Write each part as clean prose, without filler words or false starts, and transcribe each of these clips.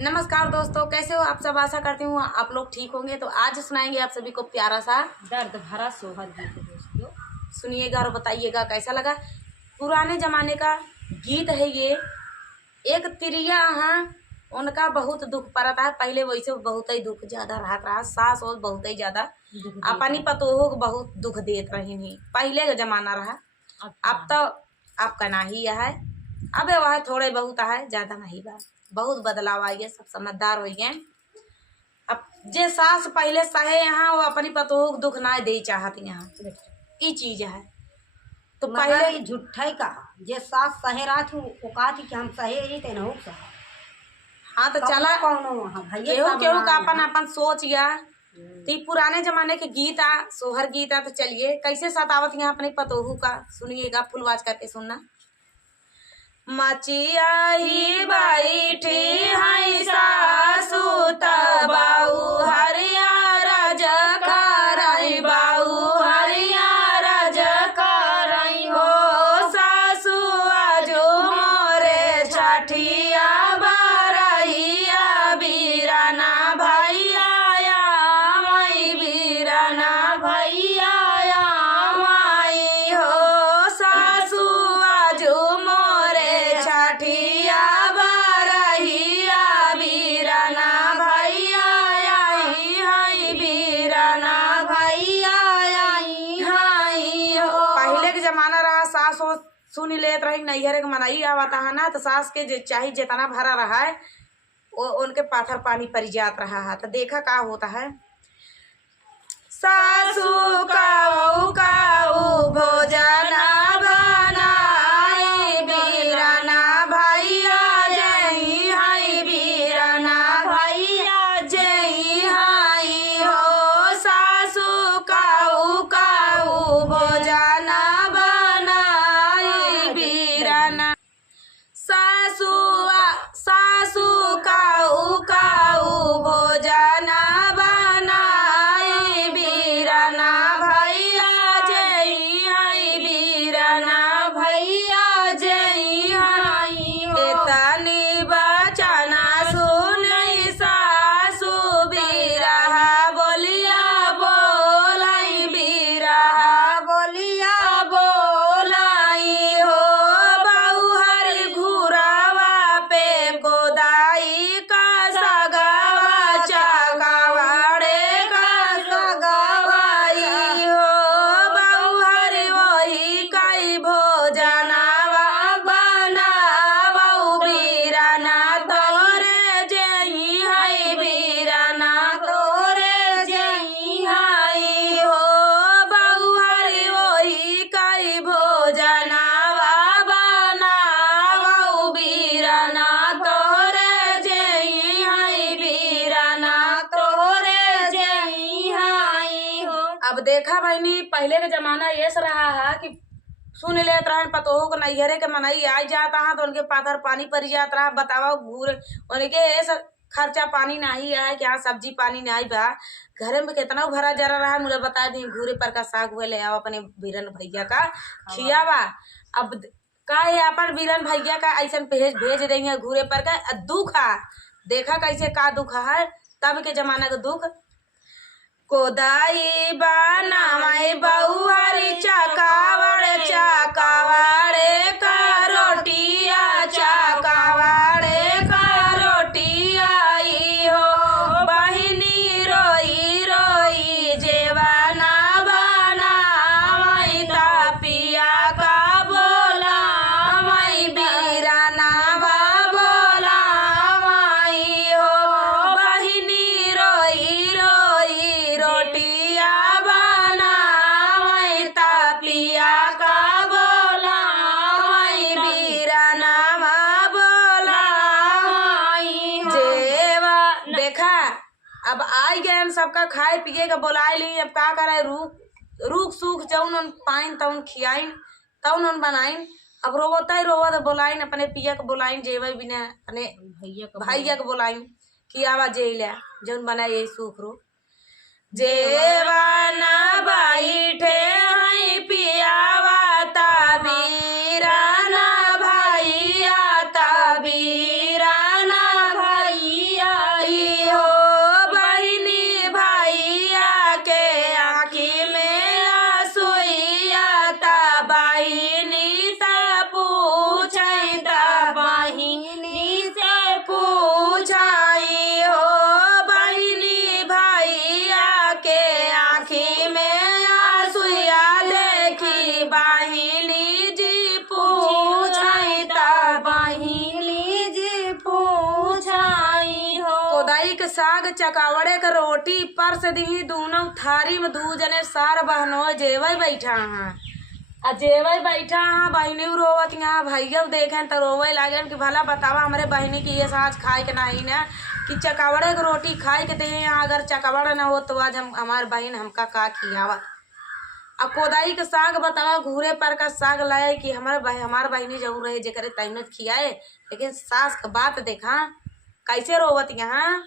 नमस्कार दोस्तों, कैसे हो आप सब। आशा करती हूँ आप लोग ठीक होंगे। तो आज सुनाएंगे आप सभी को प्यारा सा दर्द भरा सोहर गीत दोस्तों। सुनिएगा और बताइएगा कैसा लगा। पुराने जमाने का गीत है ये। एक तिरिया हाँ, उनका बहुत दुख पड़ता है। पहले वैसे बहुत ही दुख ज्यादा रहा सास और बहुत ही ज्यादा अपनी पतोहो को बहुत दुख देत रही नहीं। पहले का जमाना रहा। अब तो आपका ना ही है। अब वह थोड़े बहुत है, ज्यादा नहीं बा। बहुत बदलाव आई है, सब समझदार हो गए। अब जे सास पहले सहे यहाँ, वो अपनी पतोह को दुख ना दे चाहत यहाँ। ये चीज है। तो पहले झूठा ही कहा जे सास सहे रहा थी वो कहा थी कि हम सहे ही थे ना सहा। हाँ तो चला केहू केहू का अपन अपन सोच या। तो ये पुराने जमाने के गीत आ, सोहर गीत आ। तो चलिए कैसे सतावत यहाँ अपने पतोहू का सुनिएगा, फुलवाज करके सुनना। मचिया ही बैठी है सासू तबाऊ हरिया रजकारई बाऊ हरिया रजकारई हो सासू आजो मोरे छठिया बारहिया बीराना भैया मई बीराना भैया मई हो सासू आजो छठिया बारहिया बीराना भैया हाई बीराना भैया हाई हो। पहले के जमाना रहा, सास हो सुन लेत रही। नैहरे के मनाई आवता है ना, तो सास के जे चाहे जितना भरा रहा है वो उनके पाथर पानी पड़ जात रहा है। तो देखा का होता है। सासू काऊ काऊ भोजना अब देखा बहनी, पहले का जमाना ये रहा है कि सुन लेते रहे पतोहो को नैहरे के मनाई आ जाता है तो उनके पाथर पानी पड़ जाता रहा। बताओ घूर उनके ऐसा खर्चा पानी नहीं है कि हाँ सब्जी पानी नहीं बा। घर में कितना भरा जरा रहा। मुझे बता दी घूरे पर का साग हुए ले आओ अपने बीरन भैया का खियावा। अब का है अपन बीरन भैया का ऐसा भेज भेज देंगे घूरे पर का दुख है। देखा कैसे का दुख है तब के जमाना का दुख। कोदाई बनावाई बहुहरी चकावड़ चकावड़े का रोटिया चकावड़े का रोटिया हो बहिनी रोई रोई जेवाना बनावाई तापिया का बोला मई बीराना बोला मई हो बहिनी रोई रोई रोटिया बनावई तापिया का बोला मई बीराना बोला जेवा। देखा अब आई गए हम सबका खाए पिए का बोलाए ली। अब का करे रूख सूख जौन उन पाइन तौन खियाइन तौन उन बनाइन। अब रोवता ही रोवत बोलाइन अपने पिया के बोलाइन जेवा बिना अपने भैया के बोलाइन कि आवा जेला जौन बनाए यही सूख रो जेवाना बैठे हैं पियावा तबीराना भैया तबीराना भैया के साग चकावड़े के रोटी पर से दी दोनों थारी में दू जने सार बहनो जेवई बैठा हाँ आ जेवई बैठा हाँ बहनी रोवत यहाँ भैया देखें तो रोवे लागे कि भला बतावा हमारे बहनी की ये साज खाए के नहीं ना कि चकावड़े के रोटी खाए के दे यहाँ अगर चकावड़ा ना हो तो आज हम हमारे बहन हमका का खियावा। अब कोदाई के साग बतावा घूरे पर का साग लाए कि हमार बहनी जरूर रहे जेकरे तैनत खियाए लेकिन सास का बात देखा कैसे रोवत यहाँ।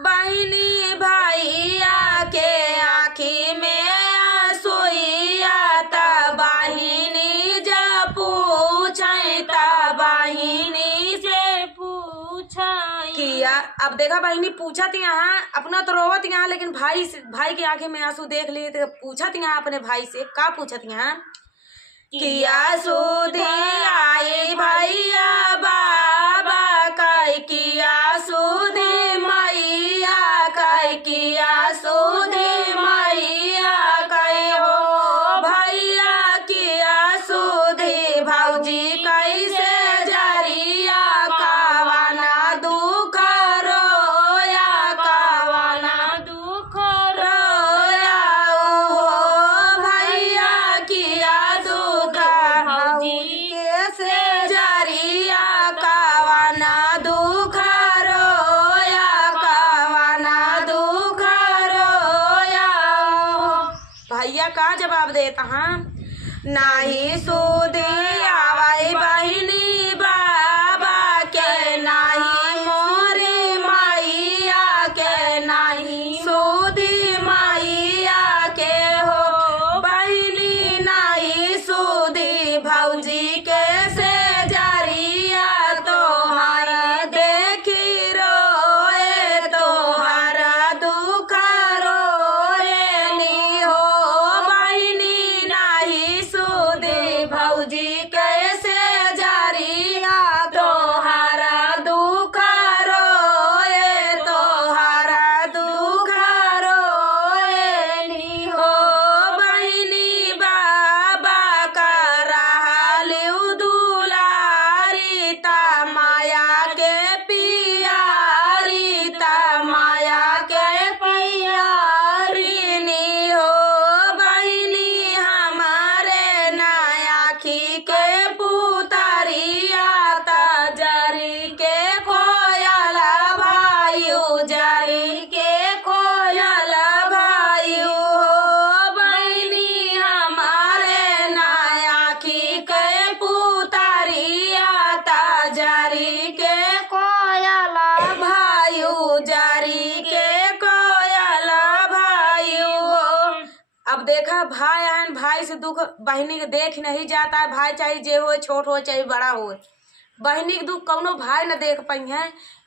बहनी भैया के आँखी में आंसुइया ता बहिनी जब पूछे ता बहिनी से पूछे किया। अब देखा बहनी पूछत यहाँ अपना तो रोवत यहाँ लेकिन भाई की आंखें में आंसू देख लिए तो पूछत यहाँ अपने भाई से का पूछत यहाँ किया सुधी आई भैया बाबा कै किया सुधी मैया कै किया सुधी मैया कै हो भैया किया सुधी भौजी कैसे जरिया कावाना दुख रोया कावाना दुख रोया हो भैया किया भौजी कैसे जरिया कावाना दुख रोया कावाना दुख रोया। भैया का जवाब देता हाँ नाही सुधी आवाई बहिनी बाबा के नाही मोरे मैया के नाही सुधी मैया के हो बहिनी नाही सुधी भौजी कैसे जरिया तोहारा देखी रोए तोहारा दुख रोए नी हो बहिनी नाही सुधी भौजी कैसे जरिया तोहारा दुख रोए तोहारा दुख रोए नी हो बहिनी बाबा का रहलिउ दुलारी ता माया के पियारी ता माया के पियारी नी हो बहिनी हमारे नायाखी के पुतरिया ता जरी के कोयला भाइयो जरी के कोयला भाइयो हो बहिनी हमारे नायाखी के पुतरिया ता जरी के कोयला भाइयो जरी के कोयला भाइयो हो। अब देखा भाई है भाई से दुख बहनी के देख नहीं जाता है भाई चाहे जे हो छोट हो चाहे बड़ा हो बहनी के दुख कौनो भाई न देख पाई है।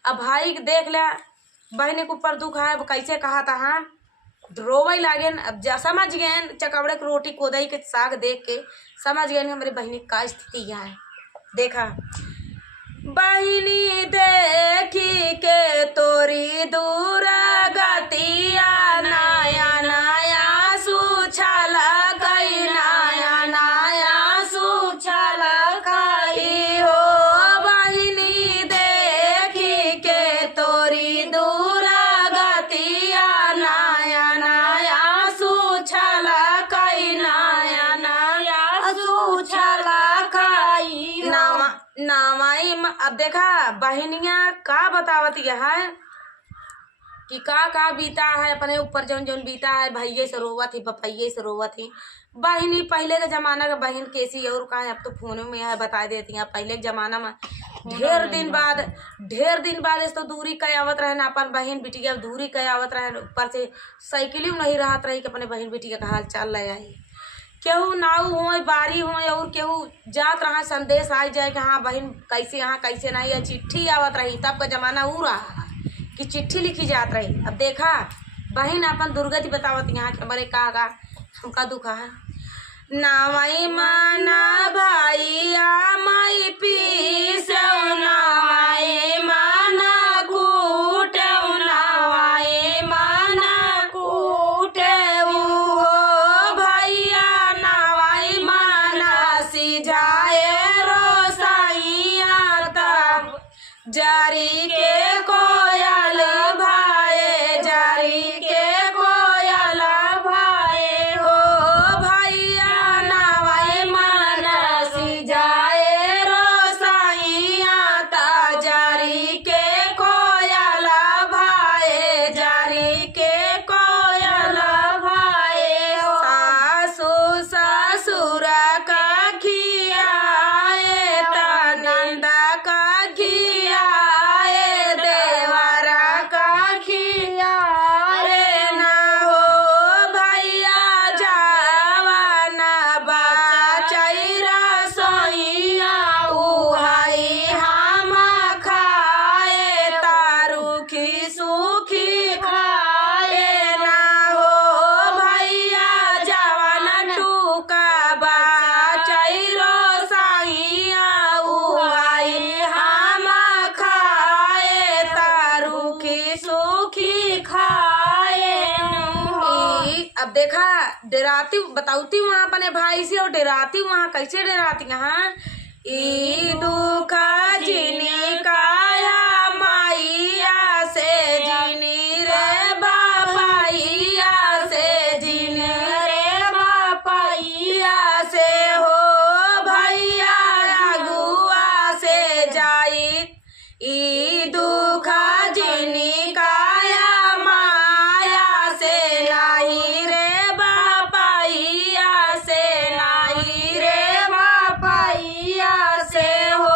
अब भाई के देख ले बहनी के ऊपर दुख है कैसे कहा था हाँ रोवे लागे। अब समझ गए चकवड़े की रोटी कोदई के साग देख के समझ गए हमारी बहनी का स्थिति है। देखा बहिनी देखी के तोरी दूर गतिया नया नया सुछल कई नया नया सुछल कई हो बहिनी देखी के तोरी दूर गतिया नया नया सुछल कई नया नया सुछल कई नामाई। अब देखा बहनिया का बतावत यह है कि का बीता है अपने ऊपर जौन जौन बीता है भैये से रोवत ही पपैये से रोवत ही। बहनी पहले के जमाना का बहन कैसी और का है अब तो फोन में यह बता देती हैं। पहले के जमाना में ढेर दिन बाद इस तो दूरी कई आवत रहे ना अपन बहन बिटिया दूरी कई आवत रहे ऊपर से साइकिल नहीं रहत रही कि अपने बहन बिटिया का हाल चाल ले आई केहू नाव हो बारी हो और केहू जात रहा संदेश आ जाए कि हाँ बहन कैसे यहाँ कैसे नहीं है चिट्ठी आवत रही तब का जमाना ऊ रहा कि चिट्ठी लिखी जात रही। अब देखा बहन अपन दुर्गति बतावत यहाँ के बड़े का हमका दुख है नावई माना भैया मई पीस नावाए माना कूट नावाए माना कूट हो भैया नावाई माना सिझाए रोसाइया जारी के कोयल भाए, जारी के कोयल भाए हो भैया नावाई मनसी जाए रोसाइया ता जारी के कोयल भाए, जारी के कोयल भाए हो सासु ससुर का खियाए ता नंदा का खियाए देवरा का खियाए ना हो भैया जावाना बाचैरा सोइया उहाई हम खाए तारुखी सुखी खाए ना हो भैया जावाना टूका बाचैरो साइया उहाई हम खाए तारुखी सुखी खाए अब देखा डराती बताऊती वहाँ अपने भाई से और डराती वहाँ कैसे डराती हाँ ई दुखा जिनी काया माइया से जिनी रे बापाइया से जिनी रे बापाइया से हो भैया अगुआ से जाई ई दुखा जिनी काया माया से नाही रे बापाइया से नाही रे बापाइया से हो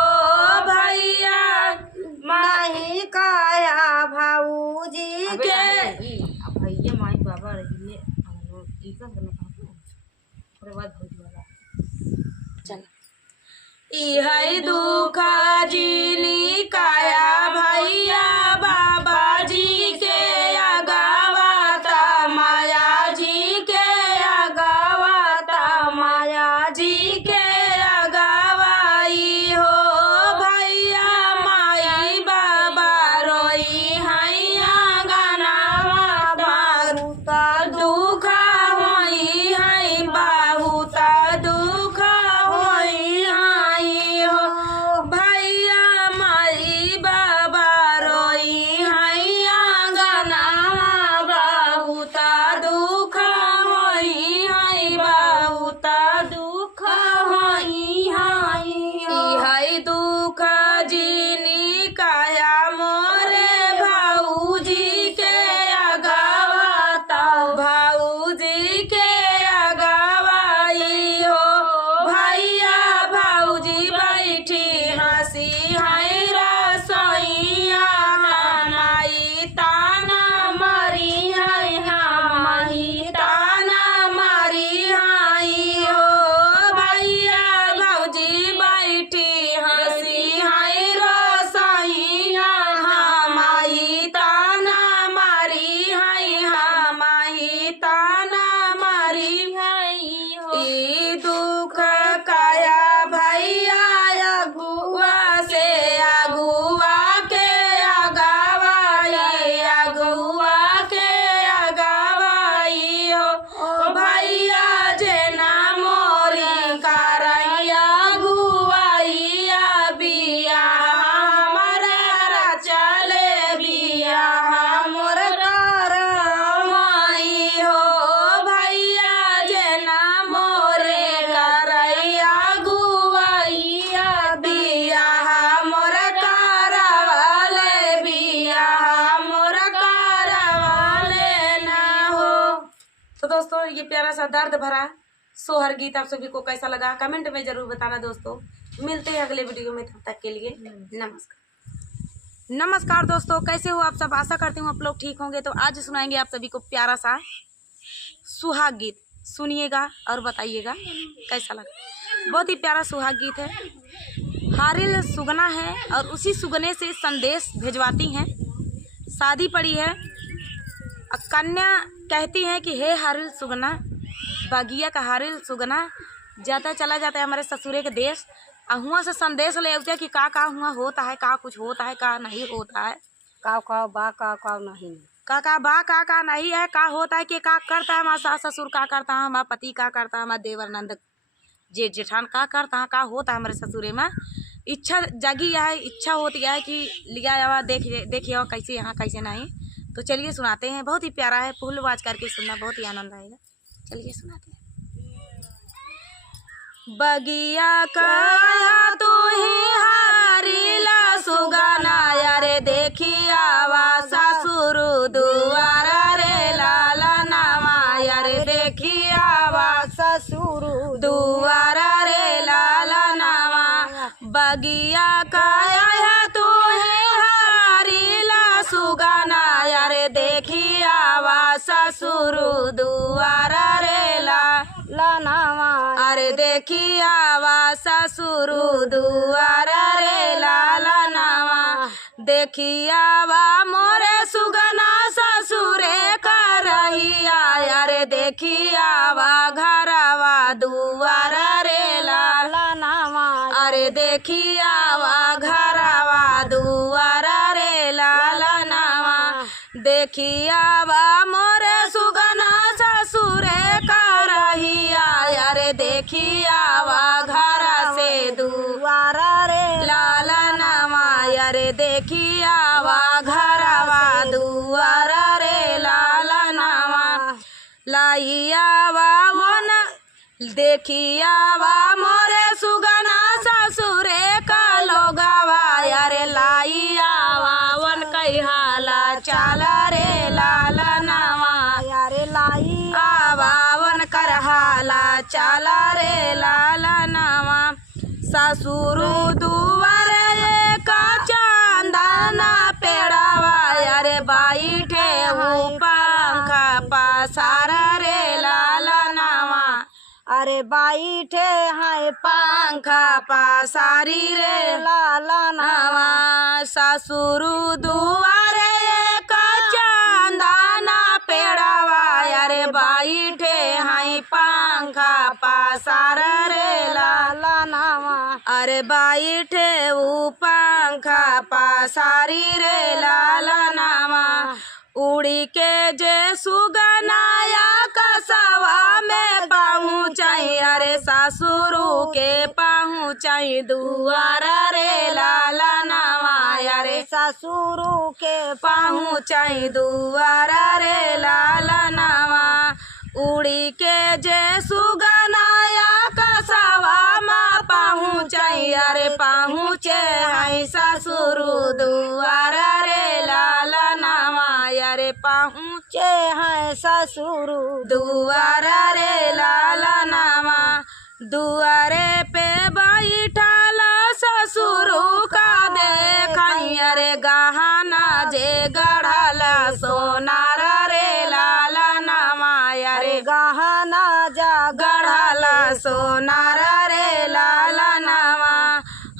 भैया माही काया भाऊजी के भैया माई बाबा रही ई सब बने ओकरे बाद भौजी वाला चल ई है दुखा जिनी काया भैया बाबा जी के अगावाता माया जी के अगावाता माया जी के अगावाई हो भैया माई बाबा रोई हैया गानावा बारूता दुखा होई है बाहुता दुखा होई है हो भैया माई बाबा रोई हैया गानावा बाहुता दुखा होई है बाहुता दुखा होई है दुख जिनी काया मोरे भाऊजी के अगावाता भाऊजी के अगावाई हो भैया भाऊजी बैठी हंसी है रसोइया माई ताना मारी है माई ताना मारी है हो भैया भाऊजी बैठी हंसी है रसोइया माई ताना मारी है माई ताना मारी है ई दुख काया भैया अगुआ से अगुआ के अगावाई अगुआ के अगावाई हो भैया जेना मोरी करैया गुआइया बिया हमारा चले बिया हमर माई हो भैया जेना मोरे करैया गुआइया बिया हमर करवाले बिया हमर करवाले ना हो। तो दोस्तों ये प्यारा सा दर्द भरा सोहर गीत आप सभी को कैसा लगा कमेंट में जरूर बताना दोस्तों। मिलते हैं अगले वीडियो में, तब तक के लिए नमस्कार। नमस्कार दोस्तों, कैसे हो आप सब? आशा करती हूँ आप लोग ठीक होंगे। तो आज सुनाएंगे आप सभी को प्यारा सा सुहाग गीत, सुनिएगा और बताइएगा कैसा लगा। बहुत ही प्यारा सुहाग गीत है। हारिल सुगना है और उसी सुगने से संदेश भिजवाती हैं। शादी पड़ी है, कन्या कहती है कि हे हारिल सुगना, बगिया का हारिल सुगना जाता चला जाता है हमारे ससुरे के देश, हुआ से संदेश ले आते कि का हुआ होता है, का कुछ होता है, का नहीं होता है, का बा का नहीं, का बा का नहीं है, का होता है कि का करता है हमारा सास ससुर, का करता है हमारा पति, का करता है हमारा देवर नंद जेठ जेठान, का करता है, का होता है हमारे ससुरे में। इच्छा जागी है, इच्छा होती है कि लिया हुआ देखिए कैसे यहाँ कैसे नहीं। तो चलिए सुनाते हैं, बहुत ही प्यारा है, फुल आवाज करके सुनना बहुत ही आनंद आएगा। चलिए सुनाते हैं। बगिया काया तू ही हारीला सुगाना यारे देखिया वा ससुर दुआरा रे लाला नामा यारे देखिया वा ससुर दुआरा रे लाला नामा। बगिया काया तू ही हारीला सुगाना यारे देखिया वा ससुर दुआरा रे लाला नामा। अरे देखिया वा ससुर दुआरा रे लाला नामा। देखिया वा मोरे सुगना ससुरे का रहिया अरे देखिया वा घरवा दुआरा रे लाला नामा। अरे देखिया वा घरवा दुआरा रे लाला नामा। देखिया वा मोरे सुगना ससुरे का रहिया अरे देखिया वा घर से दुआरा रे लाला नामा। अरे देखिया वा घरवा दुआरा रे लाला नामा। लाइया वा वन देखिया वा मोरे सुगना ससुरे का लोगावा अरे लाइया वा वन कई हाला चाला रे लाला नामा। अरे लाई आवावन कर हाला चाला रे लाला नामा। ससुर दुआरे का चांदना पेड़ावा अरे बैठे पंखा पसारा रे लाला नामा। अरे बैठे हैं पंखा पसारी रे लाला नामा। ससुर दुआरे का चांदना पेड़ावा अरे बैठे हैं पंखा पसार रे लाला नामा। अरे बैठे पंखा पसारी रे लाला नामा। उड़ी के जे सुगनाया कसवा में पहुँचाई अरे ससुरु के पहुँचाई दुआरा रे लाला नामा। अरे ससुरु के पहुँचाई दुआरा रे लाला नामा। उड़ी के जे सुगनाया कसवा में पहुँचाई अरे पहुँचे हैं ससुरु दुआरा रे लाला नामा। अरे पहुँचे हैं ससुर दुआरा रे लाला नामा। दुआरे पे बैठल ससुर का देखाई अरे गहना जे गढ़ल सोनारा रे लाला नामा। अरे गहना जा गढ़ल सोनारा रे लाला नामा।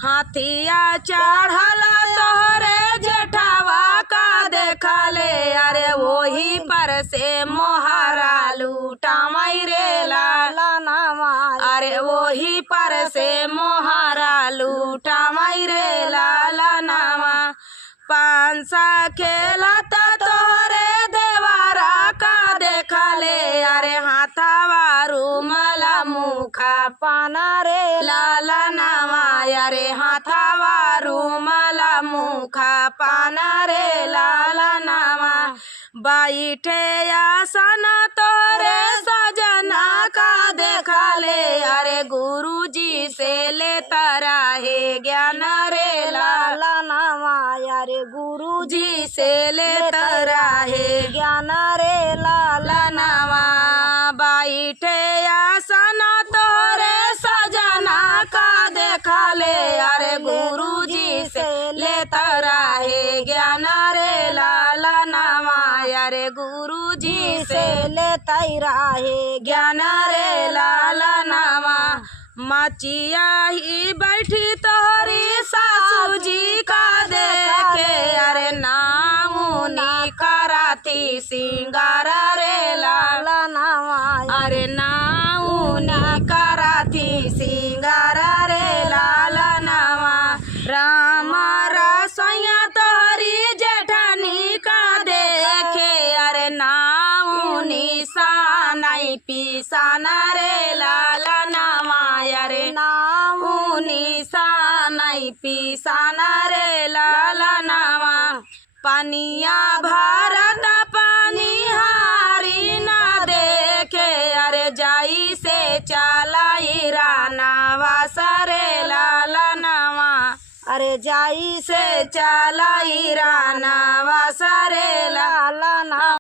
हाथिया चढ़ल तोहरे जेठावा का देखले अरे वही पर से मोहरा लूटामई रे लाला नामा। अरे वही पर से मोहरा लूटामई रे लाला नामा। पांसा खेलत तोहरे देवारा का देखले अरे हाथावा रुमाला मुखा पाना रे लाला नामा। अरे हाथावा रुमाला मुखा पाना रे लाला नामा। बैठे आसन तोरे सजना का देखले अरे गुरुजी से ले तारा है ज्ञान रे लाला नामा। अरे गुरुजी से ले तारा है ज्ञान रे लाला नामा। बैठे आसन तोरे सजना का देखले अरे गुरुजी से ले तारा है ज्ञान रे लाला नामा। अरे गुरुजी से ले तारा है ज्ञान रे लाला नामा। मचिया ही बैठी तोरी सासू जी का देखे अरे नामुनी कराती सिंगारा रे लाला नामा। अरे नामुनी कराती सिंगारा रे लाला नामा। राम रसोइया तोरी जेठानी का देखे अरे नामुनी सानाई पिसाना रे लाला नामा। अरे नामुनी सानाई पिसाना रे लालनवा पनिया भरत पानी हारी ना देखे अरे जाई से चलाई रानावा सरे लालनवा अरे जाई से चलाई रानावा सरे लालनवा।